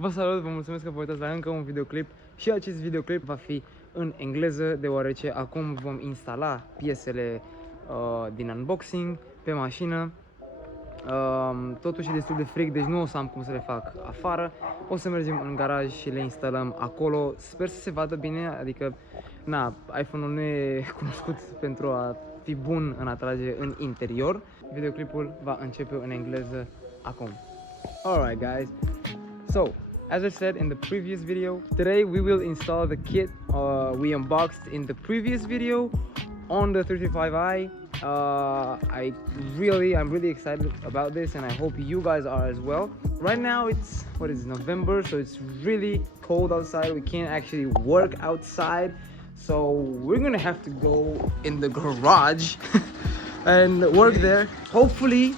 Vă salut, vă mulțumesc că vă uitați la încă un videoclip și acest videoclip va fi în engleză, deoarece acum vom instala piesele din unboxing pe mașină. Totuși e destul de frig, deci nu o să am cum să le fac afară. O să mergem în garaj și le instalăm acolo. Sper să se vadă bine, adică na, iPhone-ul nu e cunoscut pentru a fi bun în a trage în interior. Videoclipul va începe în engleză acum. Alright guys, so as I said in the previous video, today we will install the kit we unboxed in the previous video on the 35i. I'm really excited about this, and I hope you guys are as well. Right now it's, what is it, November, so it's really cold outside. We can't actually work outside, so we're gonna have to go in the garage and work there. Hopefully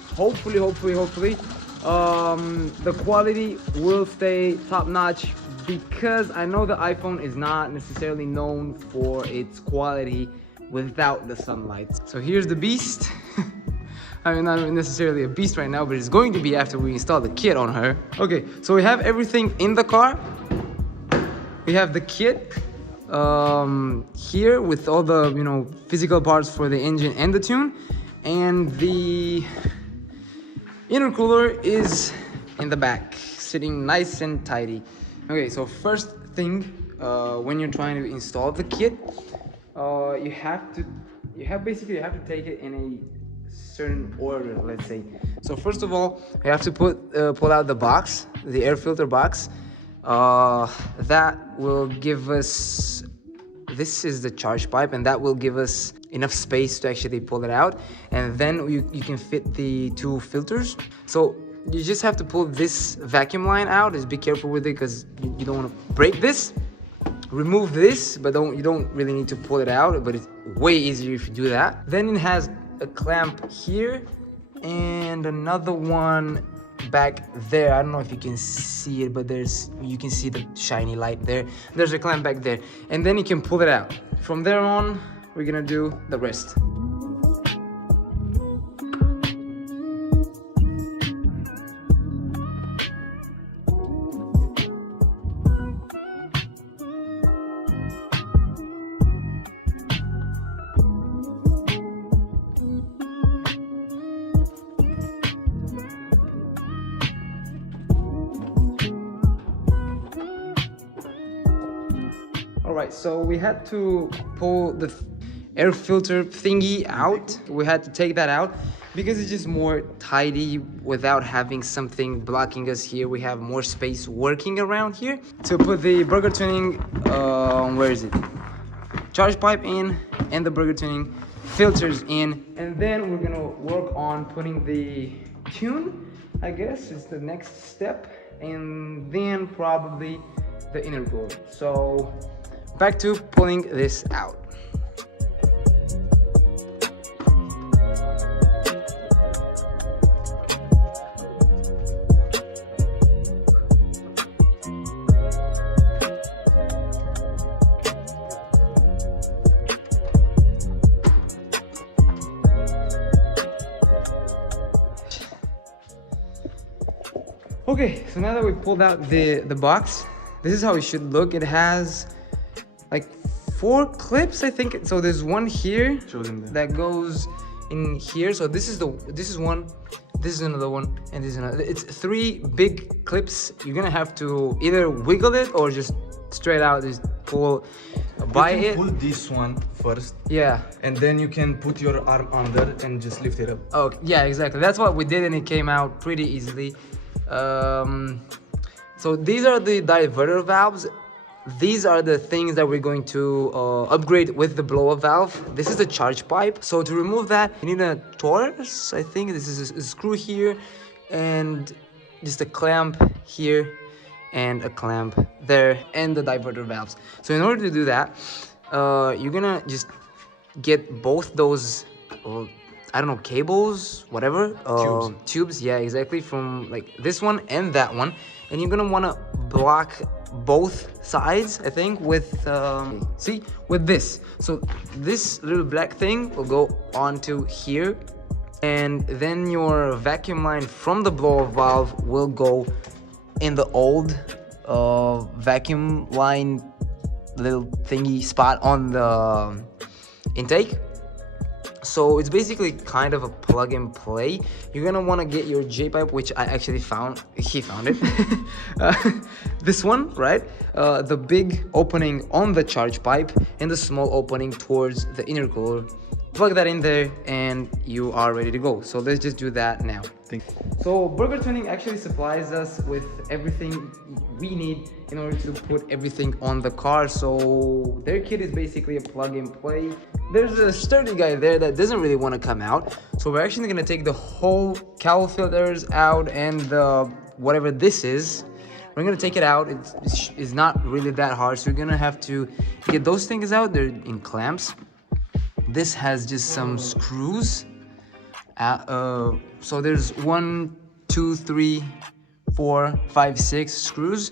the quality will stay top-notch, because I know the iPhone is not necessarily known for its quality without the sunlight. So here's the beast. I mean, not necessarily a beast right now, but it's going to be after we install the kit on her. Okay, so we have everything in the car. We have the kit here with all the, you know, physical parts for the engine and the tune, and the intercooler is in the back, sitting nice and tidy. Okay, so first thing, when you're trying to install the kit, you have to take it in a certain order, let's say. So first of all, you have to pull out the box, the air filter box. That will give us, this is the charge pipe, and that will give us enough space to actually pull it out, and then you can fit the two filters. So you just have to pull this vacuum line out. Just be careful with it, because you don't want to break this. Remove this, but you don't really need to pull it out, but it's way easier if you do that. Then it has a clamp here and another one back there. I don't know if you can see it, but you can see the shiny light there. There's a clamp back there, and then you can pull it out. From there on, we're gonna do the rest. Alright, so we had to pull the air filter thingy out. We had to take that out because it's just more tidy without having something blocking us here. We have more space working around here. To put the burger tuning, where is it? Charge pipe in, and the burger tuning filters in. And then we're gonna work on putting the tune, I guess is the next step. And then probably the intercooler. So back to pulling this out. Okay, so now that we pulled out the box, this is how it should look. It has like 4 clips, I think. So there's one here that goes in here. So this is one, this is another one, and this is another. It's 3 big clips. You're gonna have to either wiggle it or just straight out just pull by it. Pull this one first. Yeah. And then you can put your arm under and just lift it up. Oh, yeah, exactly. That's what we did, and it came out pretty easily. So these are the diverter valves. These are the things that we're going to upgrade with the blow-up valve. This is the charge pipe. So to remove that, you need a Taurus, I think. This is a screw here, and just a clamp here, and a clamp there, and the diverter valves. So in order to do that, you're gonna just get both those, I don't know, cables, whatever, tubes, yeah, exactly, from like this one and that one, and you're gonna want to block both sides, I think, with see, with this. So this little black thing will go onto here, and then your vacuum line from the blow-off valve will go in the old vacuum line little thingy spot on the intake. So it's basically kind of a plug and play. You're gonna want to get your J pipe, which I actually found. He found it. This one, right? The big opening on the charge pipe and the small opening towards the intercooler. Plug that in there and you are ready to go. So let's just do that now. So Burger Tuning actually supplies us with everything we need in order to put everything on the car. So their kit is basically a plug and play. There's a sturdy guy there that doesn't really want to come out. So we're actually gonna take the whole cowl filters out and the whatever this is. We're gonna take it out. It's not really that hard. So you're gonna have to get those things out. They're in clamps. This has just some screws. So there's 1, 2, 3, 4, 5, 6 screws.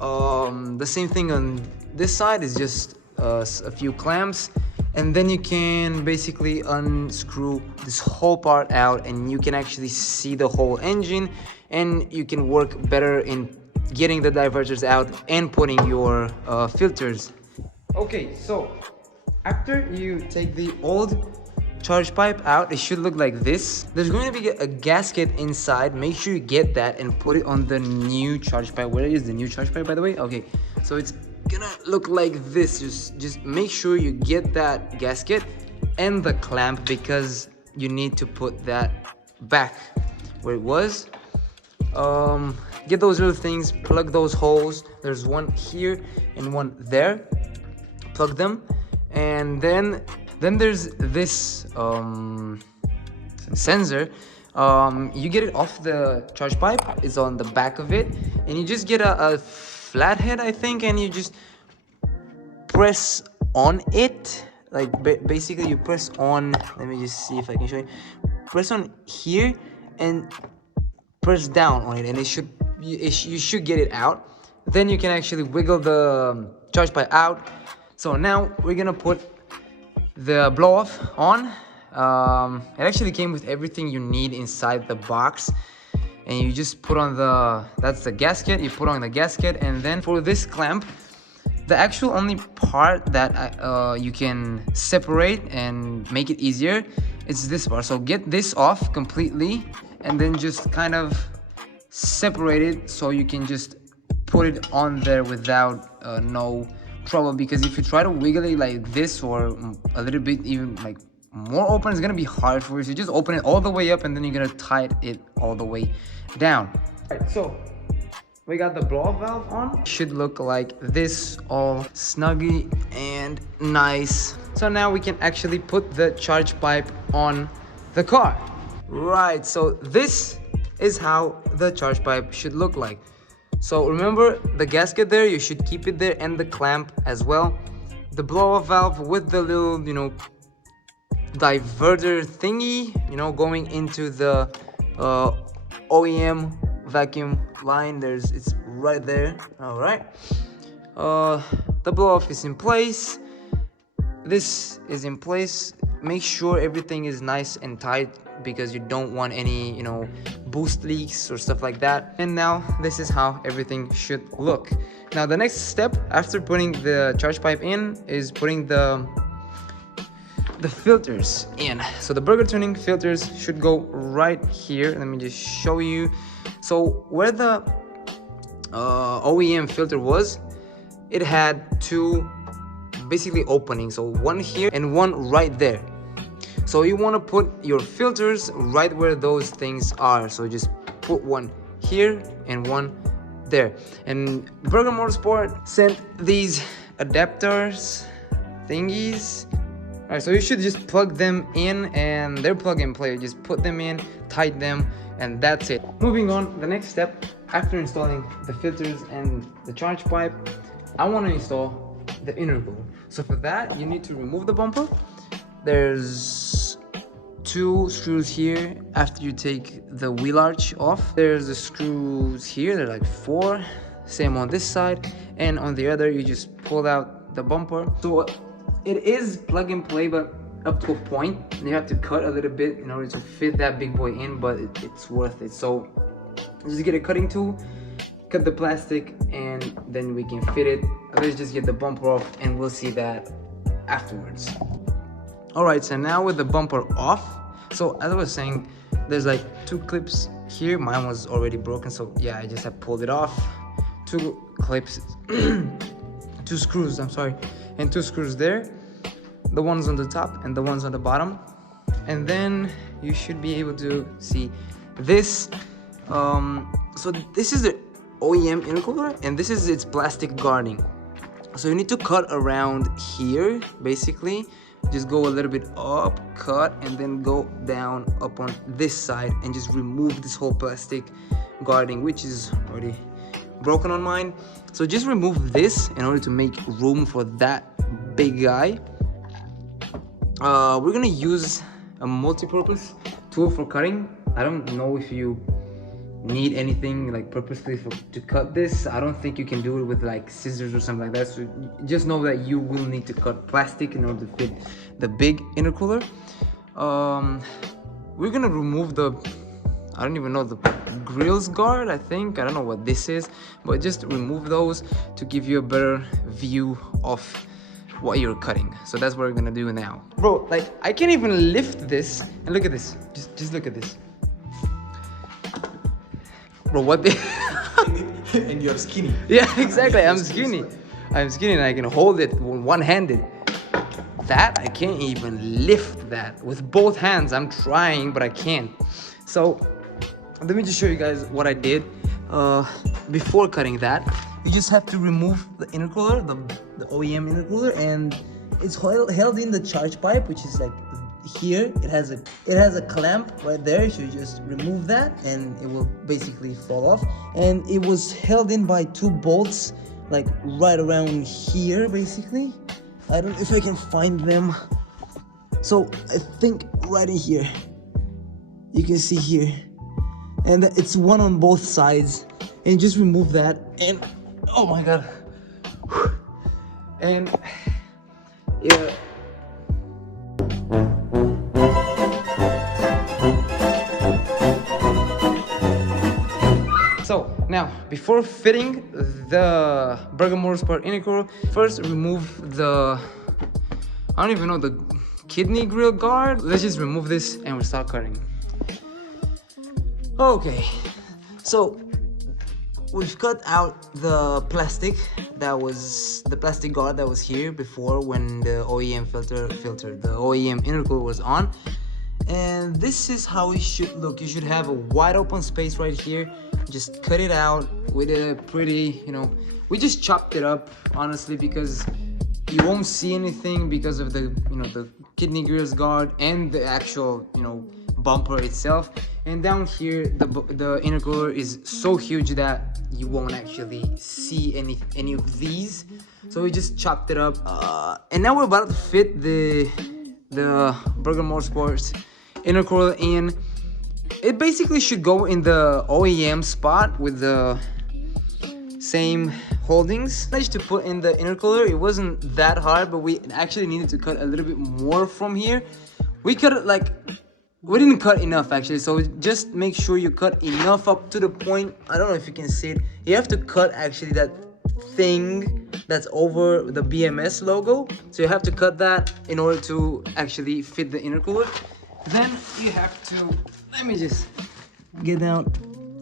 The same thing on this side is just a few clamps, and then you can basically unscrew this whole part out and you can actually see the whole engine, and you can work better in getting the diverters out and putting your filters. Okay, so after you take the old charge pipe out, it should look like this. There's going to be a gasket inside. Make sure you get that and put it on the new charge pipe. Where is the new charge pipe, by the way? Okay, so it's gonna look like this. Just make sure you get that gasket and the clamp, because you need to put that back where it was. Get those little things, plug those holes. There's one here and one there. Plug them, and then there's this sensor. You get it off the charge pipe. It's on the back of it, and you just get a flathead, I think, and you just press on it. Like basically you press on. Let me just see if I can show you. Press on here and press down on it, and you should get it out. Then you can actually wiggle the charge pipe out. So now we're gonna put the blow off on. It actually came with everything you need inside the box, and you just put on that's the gasket. You put on the gasket, and then for this clamp, the actual only part that you can separate and make it easier is this part. So get this off completely and then just kind of separate it so you can just put it on there without no trouble, because if you try to wiggle it like this or a little bit even like more open, it's gonna be hard for you. So just open it all the way up and then you're gonna tighten it all the way down. Alright, so we got the blow-off valve on. Should look like this, all snuggy and nice. So now we can actually put the charge pipe on the car. Right, so this is how the charge pipe should look like. So remember the gasket there, you should keep it there, and the clamp as well. The blow-off valve with the little, diverter thingy, going into the OEM vacuum line. It's right there. All right. The blow-off is in place. This is in place. Make sure everything is nice and tight, because you don't want any, boost leaks or stuff like that. And now this is how everything should look. Now the next step after putting the charge pipe in is putting the filters in. So the Burger Tuning filters should go right here. Let me just show you. So where the OEM filter was, it had two basically openings. So one here and one right there. So you want to put your filters right where those things are. So just put one here and one there. And Burger Motorsport sent these adapters thingies. Alright, so you should just plug them in, and they're plug and play. Just put them in, tighten them, and that's it. Moving on, the next step after installing the filters and the charge pipe, I want to install the intercooler. So for that, you need to remove the bumper. There's two screws here after you take the wheel arch off. There's the screws here, they're like 4. Same on this side, and on the other you just pull out the bumper. So it is plug and play, but up to a point. You have to cut a little bit in order to fit that big boy in, but it's worth it. So just get a cutting tool, cut the plastic, and then we can fit it. Let's just get the bumper off and we'll see that afterwards. All right, so now with the bumper off, so as I was saying, there's like 2 clips here. Mine was already broken, so yeah, I just have pulled it off. 2 clips, 2 screws, I'm sorry, and 2 screws there. The ones on the top and the ones on the bottom. And then you should be able to see this. So this is the OEM intercooler, and this is its plastic guarding. So you need to cut around here, basically. Just go a little bit up, cut, and then go down up on this side and just remove this whole plastic guarding, which is already broken on mine. So just remove this in order to make room for that big guy. We're gonna use a multi-purpose tool for cutting. I don't know if you need anything like purposely to cut this. I don't think you can do it with like scissors or something like that. So just know that you will need to cut plastic in order to fit the big intercooler. We're gonna remove the, I don't even know, the grills guard, I think. I don't know what this is, but just remove those to give you a better view of what you're cutting. So that's what we're gonna do now. Bro, like I can't even lift this, and look at this. Just look at this. Bro, what the And you're skinny. Yeah, exactly. I'm skinny and I can hold it one-handed. That I can't even lift that with both hands. I'm trying, but I can't. So let me just show you guys what I did before cutting that. You just have to remove the intercooler, the OEM intercooler, and it's held in the charge pipe, which is like here. It has a clamp right there, so you just remove that and it will basically fall off. And it was held in by 2 bolts, like right around here, basically. I don't know if I can find them. So I think right in here, you can see here, and it's one on both sides. And just remove that, and oh my god, and yeah. So now, before fitting the Burger Motorsport intercooler, first remove the, I don't even know, the kidney grill guard. Let's just remove this and we'll start cutting. Okay, so we've cut out the plastic that was the plastic guard that was here before when the OEM the OEM intercooler was on. And this is how it should look. You should have a wide open space right here. Just cut it out with a pretty, we just chopped it up, honestly, because you won't see anything because of the, the kidney grills guard and the actual, bumper itself. And down here, the intercooler is so huge that you won't actually see any of these. So we just chopped it up. And now we're about to fit the Burger Motorsport intercooler in. It basically should go in the OEM spot with the same holdings. I managed to put in the intercooler. It wasn't that hard, but we actually needed to cut a little bit more from here. We cut it like, we didn't cut enough actually, so just make sure you cut enough up to the point. I don't know if you can see it. You have to cut actually that thing that's over the BMS logo. So you have to cut that in order to actually fit the intercooler. Then you have to, let me just get down.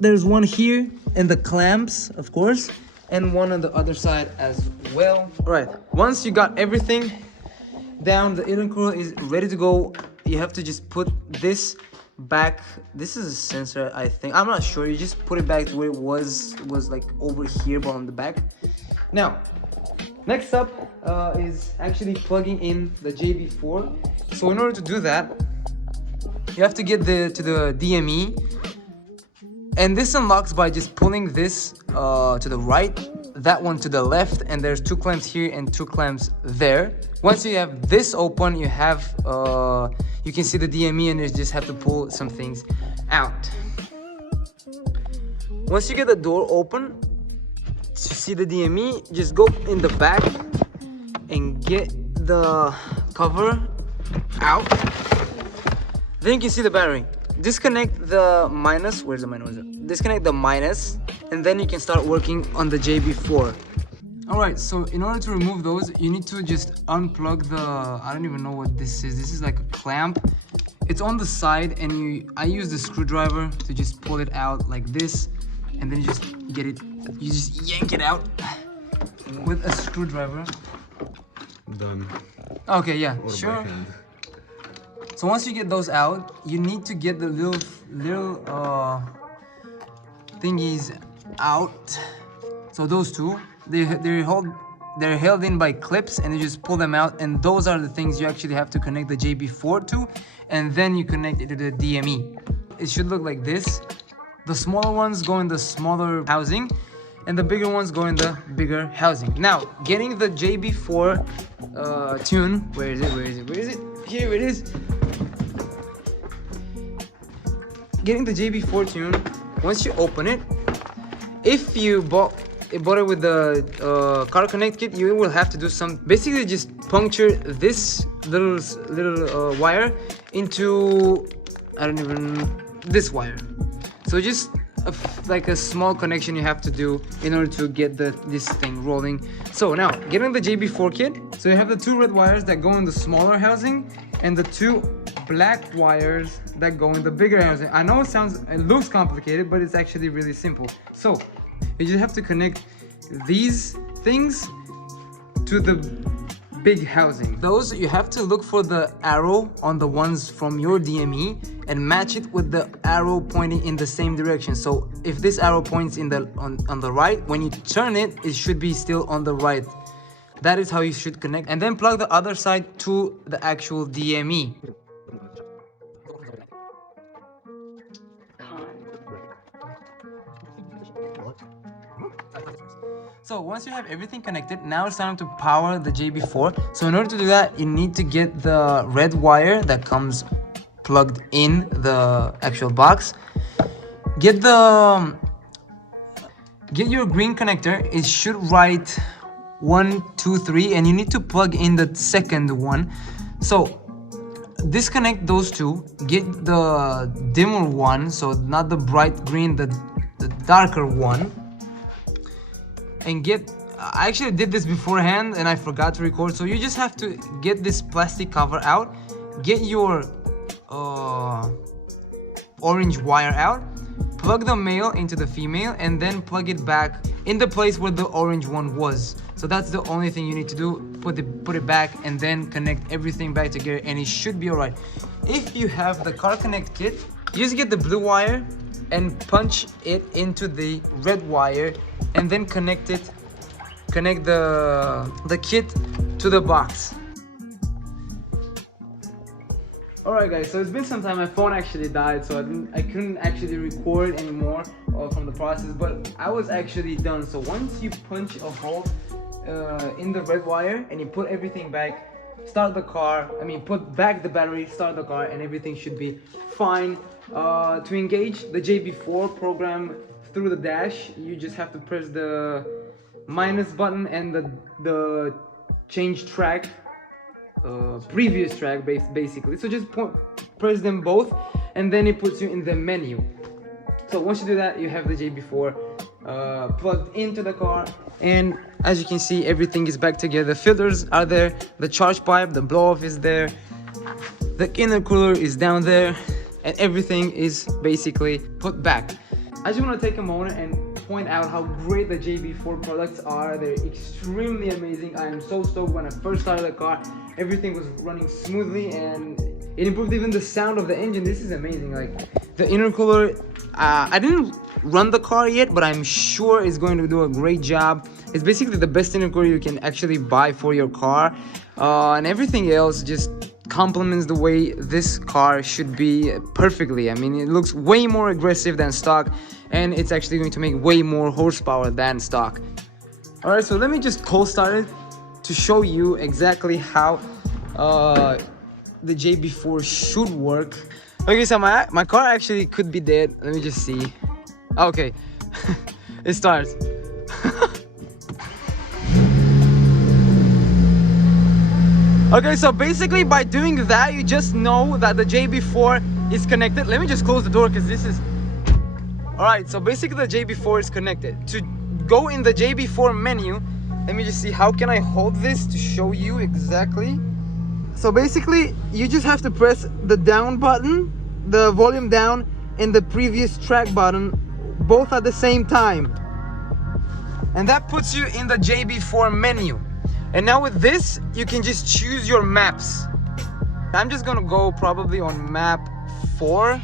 There's one here and the clamps, of course, and one on the other side as well. All right, once you got everything down, the intercooler is ready to go. You have to just put this back. This is a sensor, I think. I'm not sure. You just put it back to where it was like over here, but on the back. Now, next up is actually plugging in the JB4. So in order to do that, you have to get to the DME, and this unlocks by just pulling this to the right, that one to the left, and there's 2 clamps here and 2 clamps there. Once you have this open, you have you can see the DME, and you just have to pull some things out. Once you get the door open to see the DME, just go in the back and get the cover out. Then you can see the battery. disconnect the minus. Where's the minus? Disconnect the minus, and then you can start working on the JB4. Alright, so in order to remove those, you need to just unplug the, I don't even know what this is. This is like a clamp. It's on the side, and I use the screwdriver to just pull it out like this, and then you just get it, you just yank it out with a screwdriver. Done. Okay, yeah, Or sure. by hand. So once you get those out, you need to get the little thingies out. So those two, they're held in by clips, and you just pull them out, and those are the things you actually have to connect the JB4 to, and then you connect it to the DME. It should look like this. The smaller ones go in the smaller housing, and the bigger ones go in the bigger housing. Now, getting the JB4 tune, where is it? Here it is. Getting the JB4 tune, once you open it, if you bought it with the car connect kit, you will have to do some, basically just puncture this little wire into, this wire. So just like a small connection you have to do in order to get this thing rolling. So now, getting the JB4 kit, so you have the two red wires that go in the smaller housing, and the two black wires that go in the bigger housing. I know it looks complicated, but it's actually really simple. So you just have to connect these things to the big housing. Those, you have to look for the arrow on the ones from your DME and match it with the arrow pointing in the same direction. So if this arrow points in on the right, when you turn it, it should be still on the right. That is how you should connect, and then plug the other side to the actual DME. So once you have everything connected, now it's time to power the JB4. So in order to do that, you need to get the red wire that comes plugged in the actual box. Get your green connector. It should write 1, 2, 3, and you need to plug in the second one. So disconnect those two. Get the dimmer one, so not the bright green, the darker one. And I actually did this beforehand and I forgot to record, so you just have to get this plastic cover out, get your orange wire out, plug the male into the female, and then plug it back in the place where the orange one was. So that's the only thing you need to do. Put it back, and then connect everything back together, and it should be alright. If you have the car connect kit, just get the blue wire and punch it into the red wire, and then connect the kit to the box. Alright guys, so it's been some time. My phone actually died, so I couldn't actually record anymore from the process, but I was actually done. So once you punch a hole in the red wire and you put everything back, start the car, put back the battery, start the car, and everything should be fine. To engage the JB4 program through the dash, you just have to press the minus button and the change track, previous track basically. So just press them both, and then it puts you in the menu. So once you do that, you have the JB4 plugged into the car, and as you can see, everything is back together. The filters are there, the charge pipe, the blow off is there, the intercooler is down there, and everything is basically put back. I just want to take a moment and point out how great the JB4 products are. They're extremely amazing. I am so stoked. When I first started the car, everything was running smoothly, and it improved even the sound of the engine. This is amazing. Like the intercooler, I didn't run the car yet, but I'm sure it's going to do a great job. It's basically the best intercooler you can actually buy for your car, and everything else just complements the way this car should be perfectly. It looks way more aggressive than stock, and it's actually going to make way more horsepower than stock. Alright, so let me just cold start it to show you exactly how the JB4 should work. Okay, so my car actually could be dead. Let me just see. Okay, it starts. Okay, so basically by doing that, you just know that the JB4 is connected. Let me just close the door because this is... Alright, so basically the JB4 is connected. To go in the JB4 menu, let me just see, how can I hold this to show you exactly? So basically, you just have to press the down button, the volume down, and the previous track button, both at the same time. And that puts you in the JB4 menu. And now with this, you can just choose your maps. I'm just gonna go probably on map 4.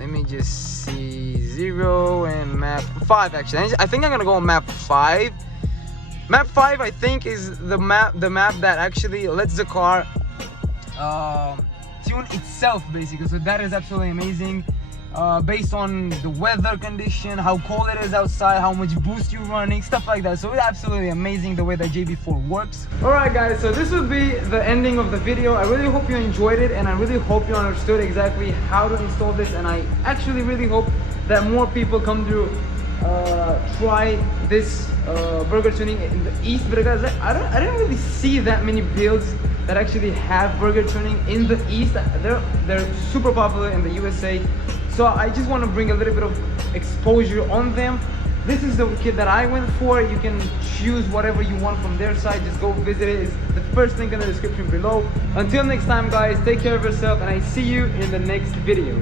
Let me just see, 0 and map 5 actually. I think I'm gonna go on map 5. Map 5 I think is the map that actually lets the car tune itself basically. So that is absolutely amazing. Based on the weather condition, how cold it is outside, how much boost you're running, stuff like that. So it's absolutely amazing the way that JB4 works. Alright guys, so this will be the ending of the video. I really hope you enjoyed it, and I really hope you understood exactly how to install this, and I actually really hope that more people come to try this burger tuning in the East, because I didn't really see that many builds that actually have burger tuning in the East. They're super popular in the USA. So I just want to bring a little bit of exposure on them. This is the kit that I went for. You can choose whatever you want from their site. Just go visit it. It's the first link in the description below. Until next time guys, take care of yourself, and I see you in the next video.